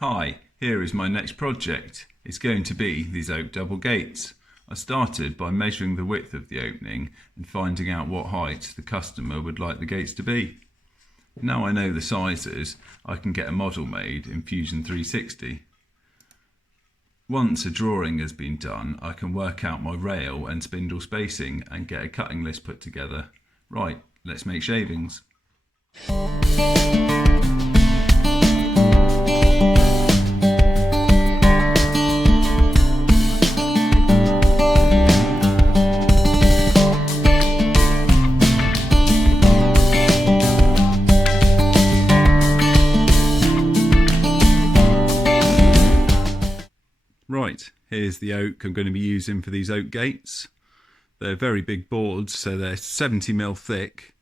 Hi, here is my next project. It's going to be these oak double gates. I started by measuring the width of the opening and finding out what height the customer would like the gates to be. Now I know the sizes, I can get a model made in Fusion 360. Once a drawing has been done, I can work out my rail and spindle spacing and get a cutting list put together. Right, let's make shavings. Right, here's the oak I'm going to be using for these oak gates. They're very big boards, so they're 70mm thick,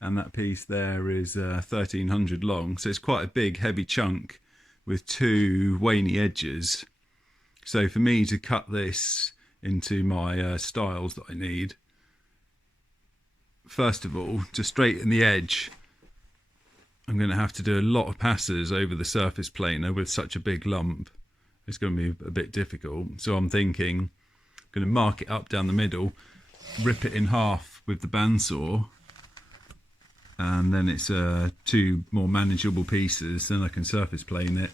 and that piece there is 1300 long, so it's quite a big heavy chunk with two waney edges. So for me to cut this into my styles that I need, first of all, to straighten the edge, I'm going to have to do a lot of passes over the surface planer with such a big lump. It's going to be a bit difficult, so I'm thinking I'm going to mark it up down the middle, rip it in half with the bandsaw, and then it's two more manageable pieces. Then I can surface plane it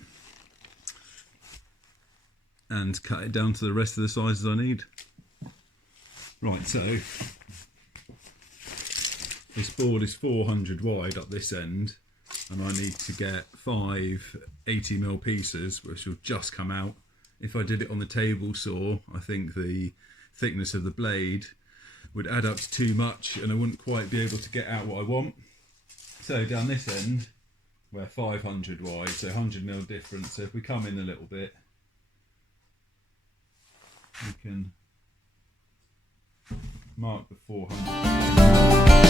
and cut it down to the rest of the sizes I need. Right, so this board is 400 wide up this end, and I need to get 5 80mm pieces, which will just come out. If I did it on the table saw, I think the thickness of the blade would add up to too much and I wouldn't quite be able to get out what I want. So down this end, we're 500 wide, so 100mm difference. So if we come in a little bit, we can mark the 400.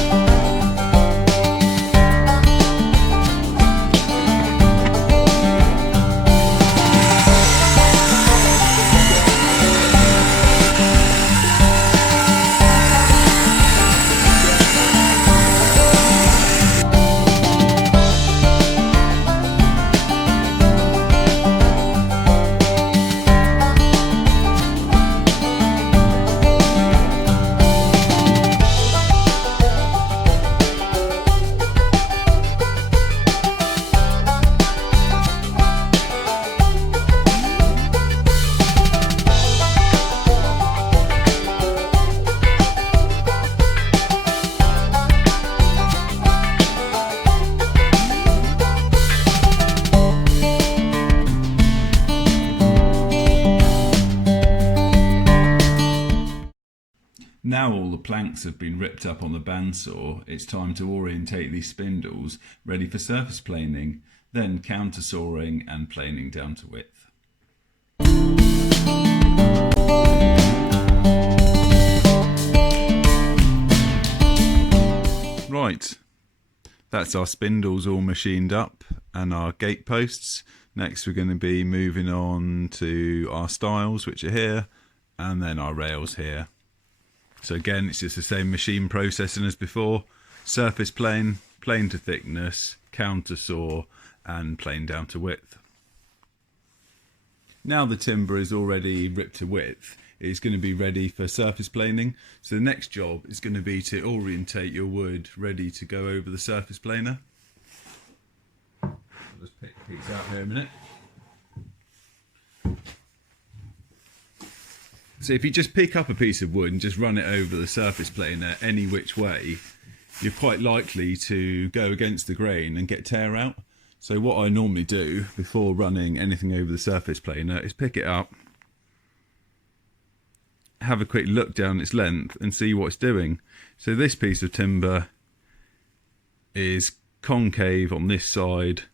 Now all the planks have been ripped up on the bandsaw, it's time to orientate these spindles ready for surface planing, then counter sawing and planing down to width. Right, that's our spindles all machined up and our gate posts. Next we're going to be moving on to our stiles, which are here, and then our rails here. So again, it's just the same machine processing as before. Surface plane, plane to thickness, counter saw, and plane down to width. Now the timber is already ripped to width, it's going to be ready for surface planing. So the next job is going to be to orientate your wood ready to go over the surface planer. I'll just pick the piece out here a minute. So if you just pick up a piece of wood and just run it over the surface planer any which way, you're quite likely to go against the grain and get tear out. So what I normally do before running anything over the surface planer is pick it up, have a quick look down its length and see what it's doing. So this piece of timber is concave on this side,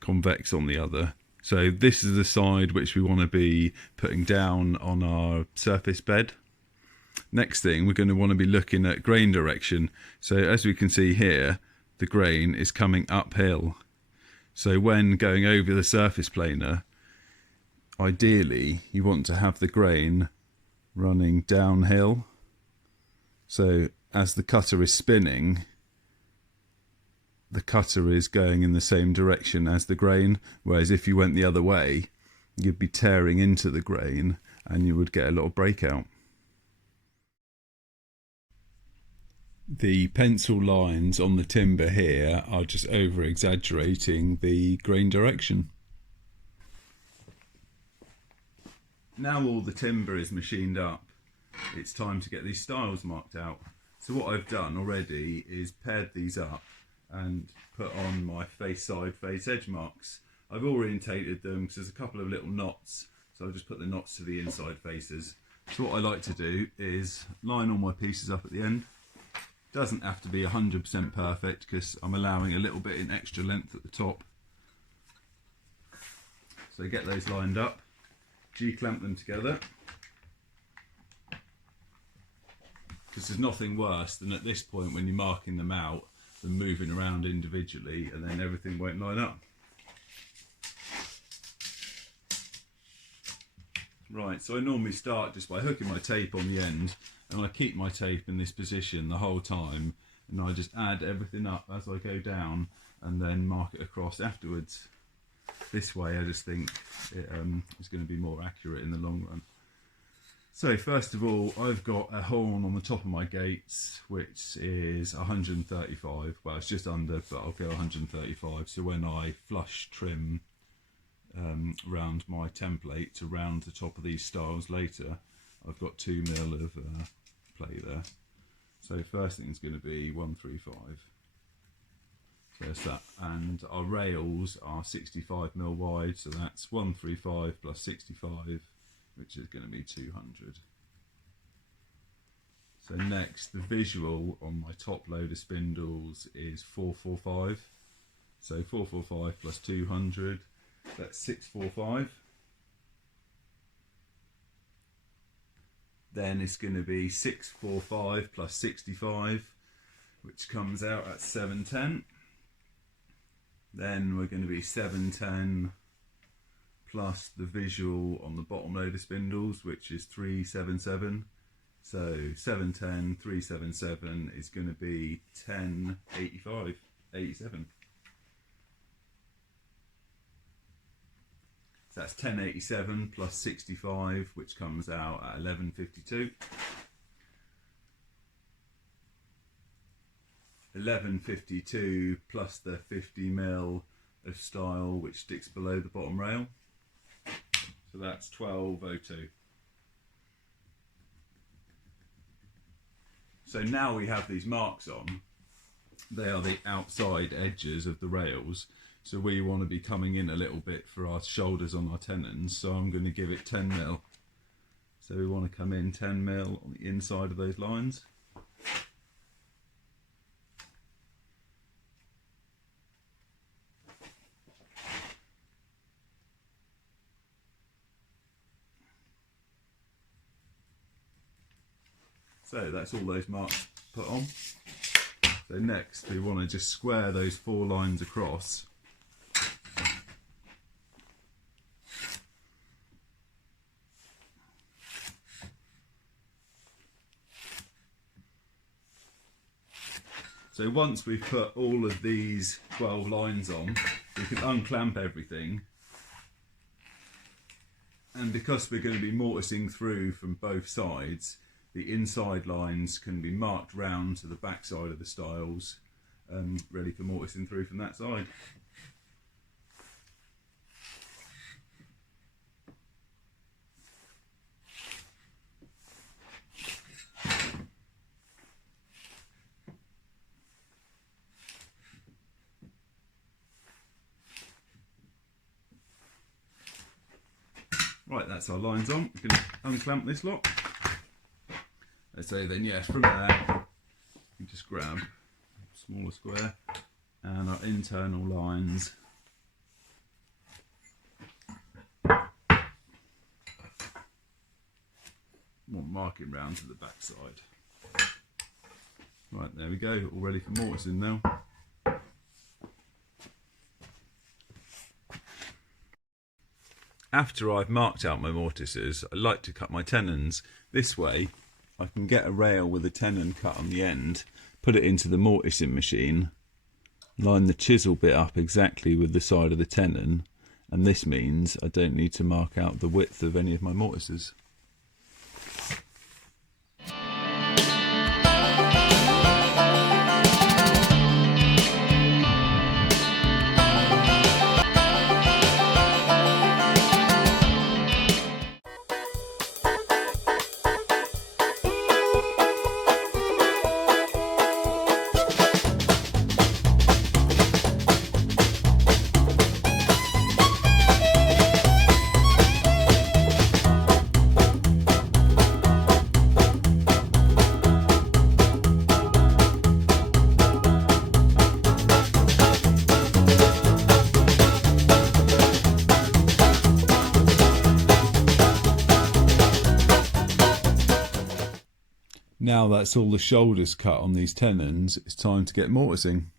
convex on the other. So this is the side which we want to be putting down on our surface bed. Next thing, we're going to want to be looking at grain direction. So as we can see here, the grain is coming uphill. So when going over the surface planer, ideally you want to have the grain running downhill. So as the cutter is spinning, the cutter is going in the same direction as the grain, whereas if you went the other way, you'd be tearing into the grain and you would get a little breakout. The pencil lines on the timber here are just over exaggerating the grain direction. Now all the timber is machined up, it's time to get these stiles marked out. So what I've done already is paired these up and put on my face side, face edge marks. I've orientated them because there's a couple of little knots, so I'll just put the knots to the inside faces. So what I like to do is line all my pieces up at the end. Doesn't have to be 100% perfect because I'm allowing a little bit in extra length at the top. So get those lined up, G-clamp them together. Because there's nothing worse than at this point when you're marking them out than moving around individually and then everything won't line up. Right, so I normally start just by hooking my tape on the end, and I keep my tape in this position the whole time, and I just add everything up as I go down and then mark it across afterwards. This way I just think it's going to be more accurate in the long run. So first of all, I've got a horn on the top of my gates which is 135, well it's just under, but I'll go 135, so when I flush trim round my template to round the top of these stiles later, I've got 2mm of play there. So first thing is going to be 135. So there's that, and our rails are 65mm wide, so that's 135 plus 65, which is going to be 200. So next, the visual on my top load of spindles is 445. So 445 plus 200. That's 645. Then it's going to be 645 plus 65, which comes out at 710. Then we're going to be 710 plus the visual on the bottom load of spindles, which is 377. So 710, 377 is going to be 1085, 87. So that's 1087 plus 65, which comes out at 1152. 1152 plus the 50mm of style, which sticks below the bottom rail. So that's 1202. So now we have these marks on. They are the outside edges of the rails. So we want to be coming in a little bit for our shoulders on our tenons, so I'm going to give it 10mm. So we want to come in 10mm on the inside of those lines. So that's all those marks put on. So next we want to just square those 4 lines across. So once we've put all of these 12 lines on, we can unclamp everything. And because we're going to be mortising through from both sides, the inside lines can be marked round to the back side of the stiles, ready for mortising through from that side. Right, that's our lines on. We can unclamp this lot. So then, yes, from there, you just grab a smaller square and our internal lines. More marking round to the back side. Right, there we go, all ready for mortising now. After I've marked out my mortises, I like to cut my tenons. This way I can get a rail with a tenon cut on the end, put it into the mortising machine, line the chisel bit up exactly with the side of the tenon, and this means I don't need to mark out the width of any of my mortises. Now that's all the shoulders cut on these tenons, it's time to get mortising.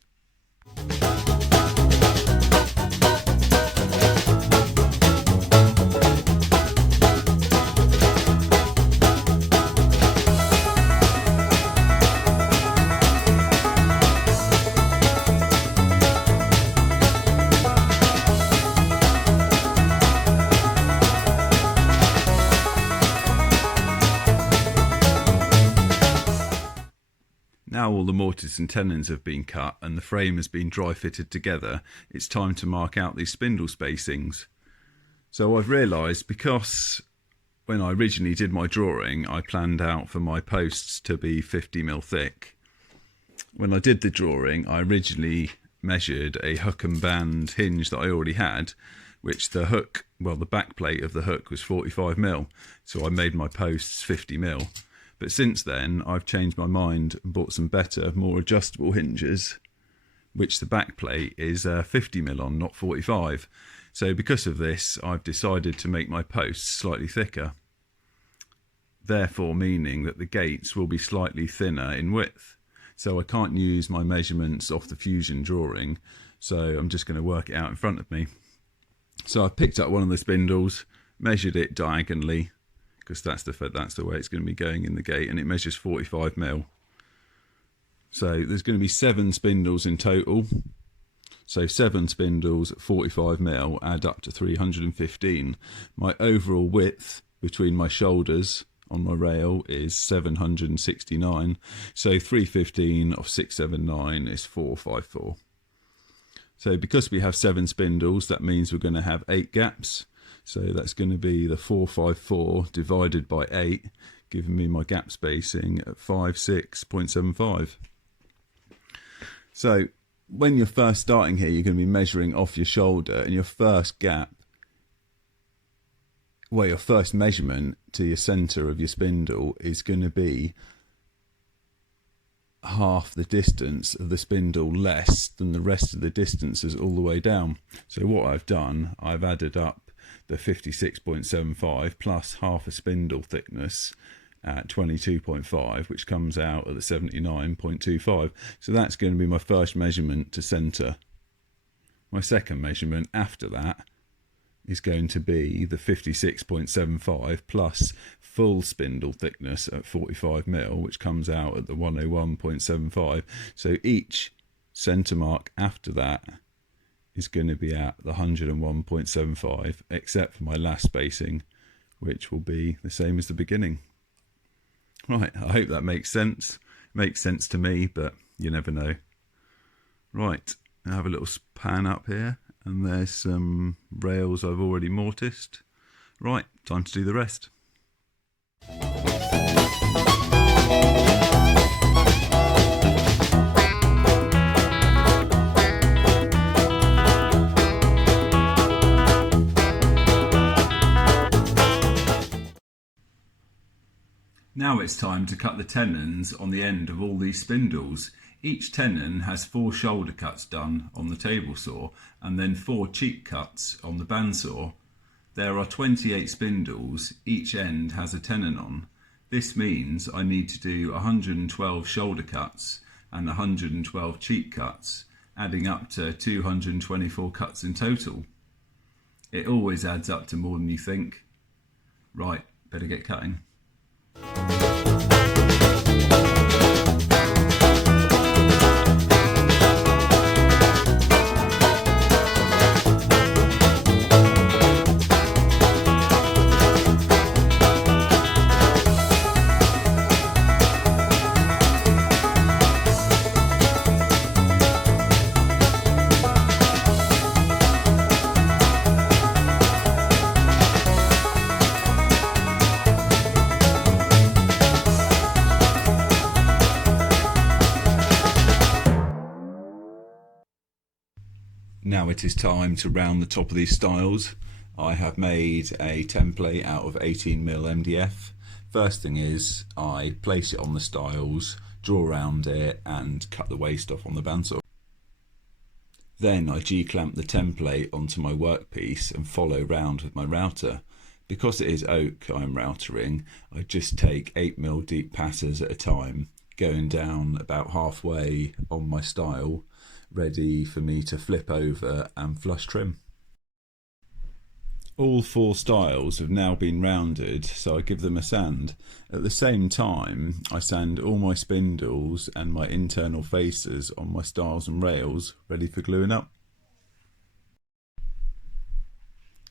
Now all the mortise and tenons have been cut and the frame has been dry fitted together, it's time to mark out these spindle spacings. So I've realised, because when I originally did my drawing I planned out for my posts to be 50mm thick. When I did the drawing I originally measured a hook and band hinge that I already had, which the hook, well, the back plate of the hook was 45mm, so I made my posts 50mm. But since then, I've changed my mind and bought some better, more adjustable hinges, which the back plate is 50mm on, not 45. So because of this, I've decided to make my posts slightly thicker. Therefore meaning that the gates will be slightly thinner in width. So I can't use my measurements off the Fusion drawing, so I'm just going to work it out in front of me. So I picked up one of the spindles, measured it diagonally, because that's the way it's going to be going in the gate, and it measures 45mm. So there's going to be 7 spindles in total. So 7 spindles at 45mm add up to 315. My overall width between my shoulders on my rail is 769. So 315 of 679 is 454. So because we have 7 spindles, that means we're going to have 8 gaps. So that's going to be the 454 divided by 8, giving me my gap spacing at 56.75. So when you're first starting here, you're going to be measuring off your shoulder, and your first gap, well, your first measurement to your centre of your spindle is going to be half the distance of the spindle less than the rest of the distances all the way down. So what I've done, I've added up the 56.75 plus half a spindle thickness at 22.5, which comes out at the 79.25. So that's going to be my first measurement to centre. My second measurement after that is going to be the 56.75 plus full spindle thickness at 45mm, which comes out at the 101.75. So each centre mark after that is going to be at the 101.75, except for my last spacing, which will be the same as the beginning. Right, I hope that makes sense. Makes sense to me, but you never know. Right, I have a little pan up here, and there's some rails I've already mortised. Right, time to do the rest. Now it's time to cut the tenons on the end of all these spindles. Each tenon has 4 shoulder cuts done on the table saw and then 4 cheek cuts on the bandsaw. There are 28 spindles, each end has a tenon on. This means I need to do 112 shoulder cuts and 112 cheek cuts, adding up to 224 cuts in total. It always adds up to more than you think. Right, better get cutting. Now it is time to round the top of these stiles. I have made a template out of 18mm MDF. First thing is I place it on the stiles, draw around it and cut the waste off on the bandsaw. Then I G-clamp the template onto my workpiece and follow round with my router. Because it is oak I'm routering, I just take 8mm deep passes at a time, going down about halfway on my stile, ready for me to flip over and flush trim. All 4 stiles have now been rounded, so I give them a sand. At the same time, I sand all my spindles and my internal faces on my stiles and rails, ready for gluing up.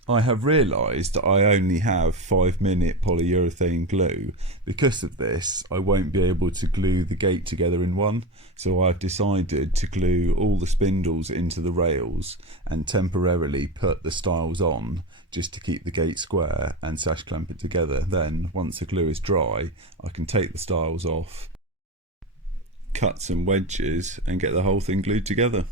I have realised that I only have 5-minute polyurethane glue. Because of this, I won't be able to glue the gate together in one, so I've decided to glue all the spindles into the rails and temporarily put the stiles on just to keep the gate square and sash clamp it together. Then, once the glue is dry, I can take the stiles off, cut some wedges and get the whole thing glued together.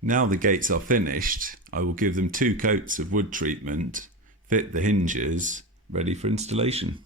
Now the gates are finished, I will give them 2 coats of wood treatment, fit the hinges, ready for installation.